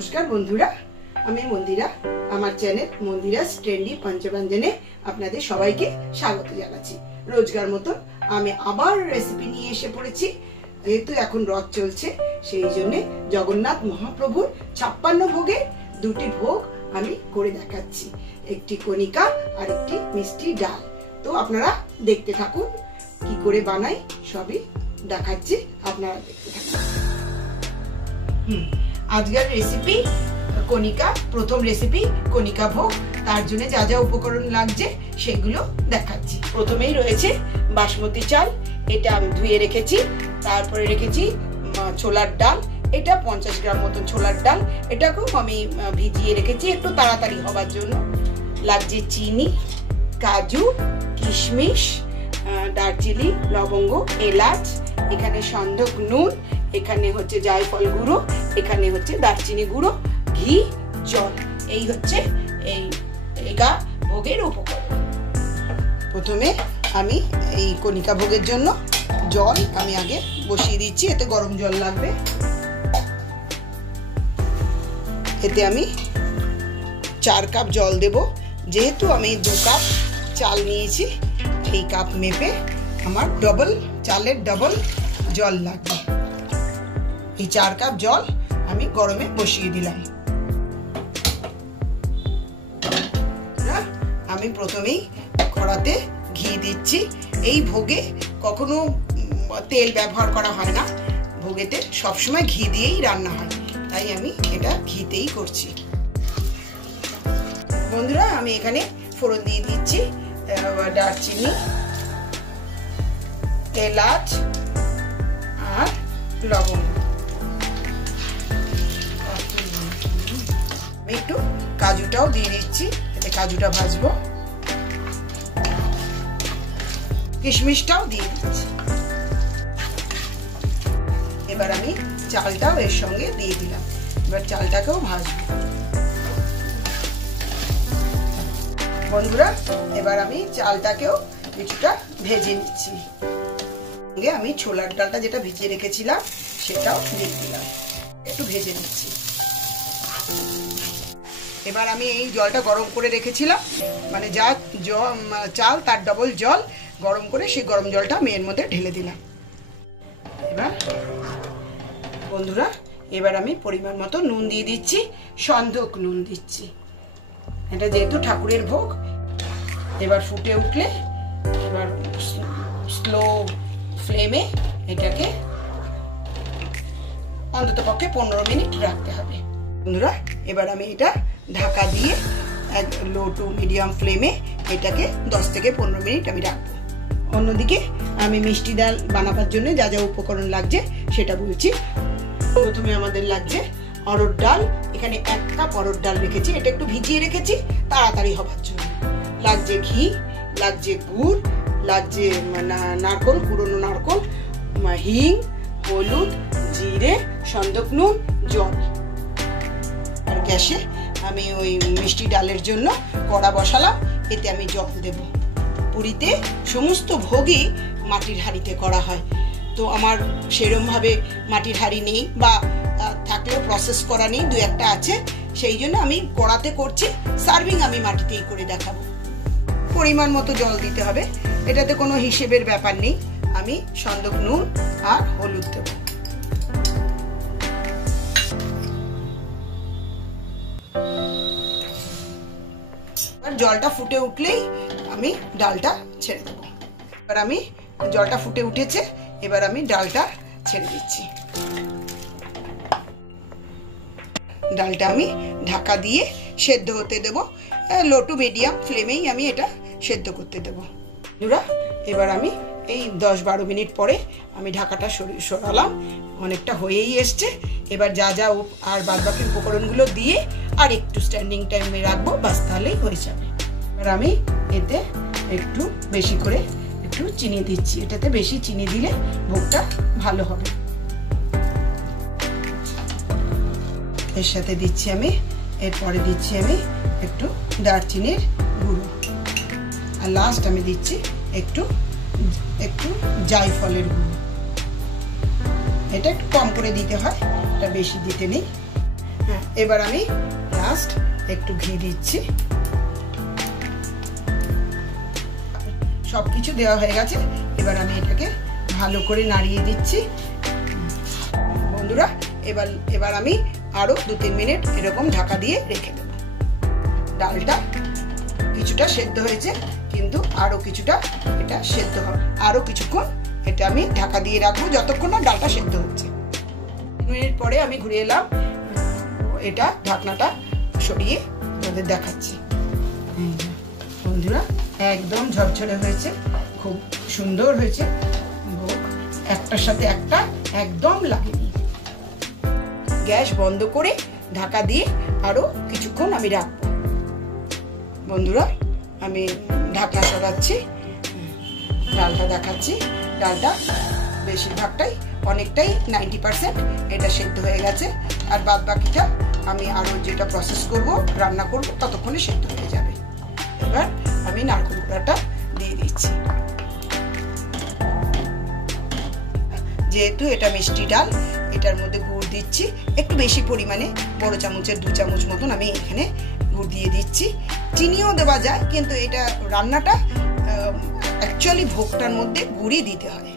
নমস্কার বন্ধুরা, আমি মন্দিরা। আমার চ্যানেল মন্দিরাস ট্রেন্ডি পঞ্চব্যঞ্জনে আপনাদের সবাইকে স্বাগত জানাচ্ছি। রোজগার মতন আমি আবার রেসিপি নিয়ে এসে পড়েছি। যেহেতু এখন রথ চলছে, সেই জন্য জগন্নাথ মহাপ্রভুর 56 ভোগে দুটি ভোগ আমি করে দেখাচ্ছি, একটি কণিকা আর একটি মিষ্টি ডাল। তো আপনারা দেখতে থাকুন, কি করে বানাই সবই দেখাচ্ছি, আপনারা দেখতে থাকুন। আজকের রেসিপি কণিকা, প্রথম রেসিপি কণিকা ভোগ। তার জন্য যা যা উপকরণ লাগছে সেগুলো দেখাচ্ছি। প্রথমেই রয়েছে বাসমতি চাল, এটা আমি ধুয়ে রেখেছি। তারপরে রেখেছি ছোলার ডাল, এটা 50 গ্রাম মতন ছোলার ডাল, এটাকেও আমি ভিজিয়ে রেখেছি একটু তাড়াতাড়ি হবার জন্য। লাগছে চিনি, কাজু, কিশমিশ, দারচিনি, লবঙ্গ, এলাচ, এখানে সন্ধক নুন, এখানে হচ্ছে জায়ফল গুঁড়ো, এখানে হচ্ছে দারচিনি গুঁড়ো, ঘি, জল। এই হচ্ছে এইটা ভোগের উপকরণ। প্রথমে আমি এই কণিকা ভোগের জন্য জল আমি আগে বসিয়ে দিচ্ছি, এতে গরম জল লাগবে। এতে আমি 4 কাপ জল দেব। যেহেতু আমি 2 কাপ চাল নিয়েছি, এই কাপ মেপে আমার চালের ডবল জল লাগবে। এই 4 কাপ জল আমি গরমে বসিয়ে দিলাম। আমি প্রথমেই কড়াতে ঘি দিচ্ছি। এই ভোগে কখনো তেল ব্যবহার করা হয় না, ভোগেতে সবসময় ঘি দিয়েই রান্না হয়, তাই আমি এটা ঘিতেই করছি। বন্ধুরা, আমি এখানে ফোড়ন দিয়ে দিচ্ছি দারচিনি, এলাচ আর লবঙ্গ। আমি একটু কাজুটাও দিয়ে দিচ্ছি, এতে কাজুটা ভাজবো। কিশমিশটাও দিয়ে দিচ্ছি। এবার আমি চালটাও এর সঙ্গে দিয়ে দিলাম। এবার চালটাকেও ভাজবো। বন্ধুরা, এবার আমি চালটাকেও কিছুটা ভেজে নিচ্ছি। আমি ছোলার ডালটা যেটা ভিজিয়ে রেখেছিলাম সেটাও দিয়ে দিলাম, একটু ভেজে নিচ্ছি। এবার আমি এই জলটা গরম করে রেখেছিলাম, মানে যা চাল তার ডবল জল গরম করে, সেই গরম জলটা আমি এর মধ্যে ঢেলে দিলাম। এবার বন্ধুরা, এবার আমি পরিমাণ মতো নুন দিয়ে দিচ্ছি, সন্ধক নুন দিচ্ছি। এটা যেহেতু ঠাকুরের ভোগ। এবার ফুটে উঠলে এবার স্লো ফ্লেমে এটাকে অন্তত পক্ষে 15 মিনিট রাখতে হবে। বন্ধুরা, এবার আমি এটা ঢাকা দিয়ে লো টু মিডিয়াম ফ্লেমে এটাকে 10 থেকে 15 মিনিট আমি রাখবো। অন্যদিকে আমি মিষ্টি ডাল বানাবার জন্য যা যা উপকরণ লাগছে সেটা বলছি। প্রথমে আমাদের লাগছে অরহর ডাল, এখানে 1 কাপ অরহর ডাল রেখেছি, এটা একটু ভিজিয়ে রেখেছি তাড়াতাড়ি হবার জন্য। লাগছে ঘি, লাগছে গুড়, লাগছে নারকোল, কুড়োনো নারকোল, হিং, হলুদ, জিরে, সন্ধক নুন, জল। আর গ্যাসে আমি ওই মিষ্টি ডালের জন্য কড়া বসালাম, এতে আমি জল দেব। পুরীতে সমস্ত ভোগই মাটির হাঁড়িতে করা হয়, তো আমার সেরম ভাবে মাটির হাঁড়ি নেই, বা থাকলেও প্রসেস করা নেই, 2-1টা আছে, সেই জন্য আমি কড়াতে করছি। সার্ভিং আমি মাটিতেই করে দেখাবো। পরিমাণ মতো জল দিতে হবে, এটাতে কোনো হিসেবের ব্যাপার নেই। আমি সন্ধক নুন আর হলুদ দেব। জলটা ফুটে উঠলেই আমি ডালটা ছেড়ে দেবো। এবার আমি জলটা ফুটে উঠেছে, এবার আমি ডালটা ছেড়ে দিচ্ছি। ডালটা আমি ঢাকা দিয়ে সেদ্ধ হতে দেব, লো টু মিডিয়াম ফ্লেমেই আমি এটা সেদ্ধ করতে দেব। এবার আমি এই 10-12 মিনিট পরে আমি ঢাকাটা সরালাম, অনেকটা হয়েই এসছে। এবার যা যা আর বাদবাকি উপকরণগুলো দিয়ে আর একটু স্ট্যান্ডিং টাইমে রাখবো, বাস তাহলেই হয়ে যাবে। এবার আমি এতে একটু বেশি করে একটু চিনি দিচ্ছি, এটাতে বেশি চিনি দিলে ভোগটা ভালো হবে। এর সাথে দিচ্ছি আমি, এরপরে দিচ্ছি আমি একটু দারচিনির গুঁড়ো, আর লাস্ট আমি দিচ্ছি একটু জায়ফলের গুঁড়ো। এটা একটু কম করে দিতে হয়, এটা বেশি দিতে নেই। হ্যাঁ, এবার আমি লাস্ট একটু ঘি দিচ্ছি। সবকিছু দেওয়া হয়ে গেছে, এবার আমি এটাকে ভালো করে নাড়িয়ে দিচ্ছি। বন্ধুরা এবার আমি আরো 2-3 মিনিট এরকম ঢাকা দিয়ে রেখে দেব। ডালটা কিছুটা সেদ্ধ হয়েছে, কিন্তু আরো কিছুটা এটা সেদ্ধ হবে। আরো কিছুক্ষণ এটা আমি ঢাকা দিয়ে রাখবো, যতক্ষণ না ডালটা সেদ্ধ হচ্ছে। 3 মিনিট পরে আমি ঘুরে এলাম, এটা ঢাকনাটা সরিয়ে আপনাদের দেখাচ্ছি। বন্ধুরা একদম ঝরঝরে হয়েছে, খুব সুন্দর হয়েছে, ভোগ একটার সাথে একটা একদম লাগেনি। গ্যাস বন্ধ করে ঢাকা দিয়ে আরো কিছুক্ষণ আমি রাখবো। বন্ধুরা আমি ঢাকনা সরাচ্ছি, ডালটা দেখাচ্ছি। ডালটা বেশিরভাগটাই অনেকটাই 90% এটা সেদ্ধ হয়ে গেছে, আর বাদ বাকিটা আমি আরো যেটা প্রসেস করব, রান্না করব, ততক্ষণে সেদ্ধ হয়ে যাবে। এবার আমি নারকেল কোড়াটা দিয়ে দিচ্ছি। যেহেতু এটা মিষ্টি ডাল, এটার মধ্যে গুড় দিচ্ছি একটু বেশি পরিমাণে, বড় চামচের 2 চামচ মতন আমি এখানে গুড় দিয়ে দিচ্ছি। চিনিও দেওয়া যায়, কিন্তু এটা রান্নাটা অ্যাকচুয়ালি ভোগটার মধ্যে গুড়ই দিতে হয়।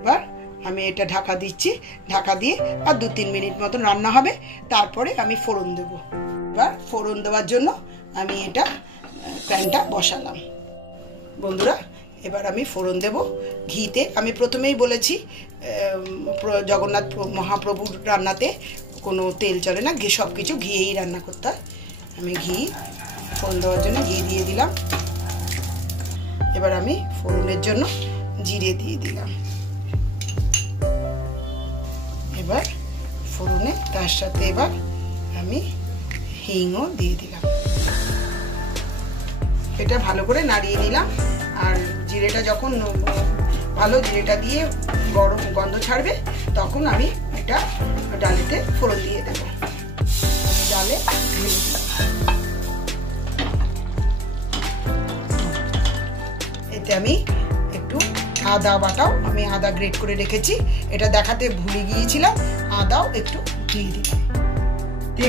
এবার আমি এটা ঢাকা দিচ্ছি, ঢাকা দিয়ে আর 2-3 মিনিট মতন রান্না হবে, তারপরে আমি ফোড়ন দেব। এবার ফোড়ন দেওয়ার জন্য আমি এটা প্যানটা বসালাম। বন্ধুরা এবার আমি ফোড়ন দেব ঘিতে। আমি প্রথমেই বলেছি জগন্নাথ মহাপ্রভুর রান্নাতে কোনো তেল চলে না, সব কিছু ঘিয়েই রান্না করতে হয়। আমি ঘি ফোড়ন দেওয়ার জন্য ঘি দিয়ে দিলাম। এবার আমি ফোড়নের জন্য জিরে দিয়ে দিলাম। এবার ফোড়নে তার সাথে এবার আমি হিংও দিয়ে দিলাম। এটা ভালো করে নাড়িয়ে নিলাম, আর জিরেটা যখন ভালো জিরেটা দিয়ে গরম গন্ধ ছাড়বে, তখন আমি এটা ডালেতে ফোড়ন দিয়ে দেবো। ডালে ঢেলে দিই। এতে আমি একটু আদা বাটাও, আমি আদা গ্রেট করে রেখেছি, এটা দেখাতে ভুলে গিয়েছিলাম। আদাও একটু দিয়ে দিচ্ছি,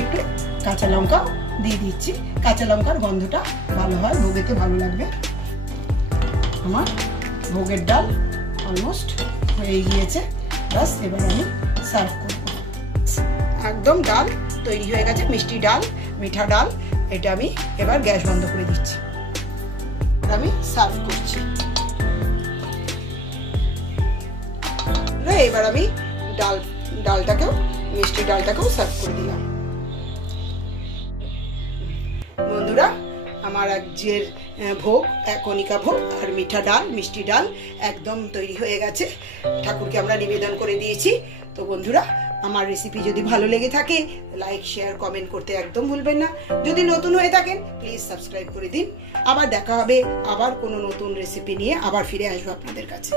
একটু কাঁচা লঙ্কাও দিয়ে দিচ্ছি। কাঁচা লঙ্কার গন্ধটা ভালো হয়, ভোগেতে ভালো লাগবে। আমার ভোগের ডাল অলমোস্ট হয়ে গিয়েছে, বাস এবার আমি সার্ভ করব। একদম ডাল তৈরি হয়ে গেছে, মিষ্টি ডাল, মিঠা ডাল। এটা আমি এবার গ্যাস বন্ধ করে দিচ্ছি, আমি সার্ভ করছি। এবার আমি ডালটাকেও মিষ্টি ডালটাকেও সার্ভ করে দিলাম। বন্ধুরা আমার আজকের ভোগ, কণিকা ভোগ আর মিঠা ডাল, মিষ্টি ডাল একদম তৈরি হয়ে গেছে। ঠাকুরকে আমরা নিবেদন করে দিয়েছি। তো বন্ধুরা আমার রেসিপি যদি ভালো লেগে থাকে, লাইক শেয়ার কমেন্ট করতে একদম ভুলবেন না। যদি নতুন হয়ে থাকেন প্লিজ সাবস্ক্রাইব করে দিন। আবার দেখা হবে আবার কোনো নতুন রেসিপি নিয়ে, আবার ফিরে আসবো আপনাদের কাছে।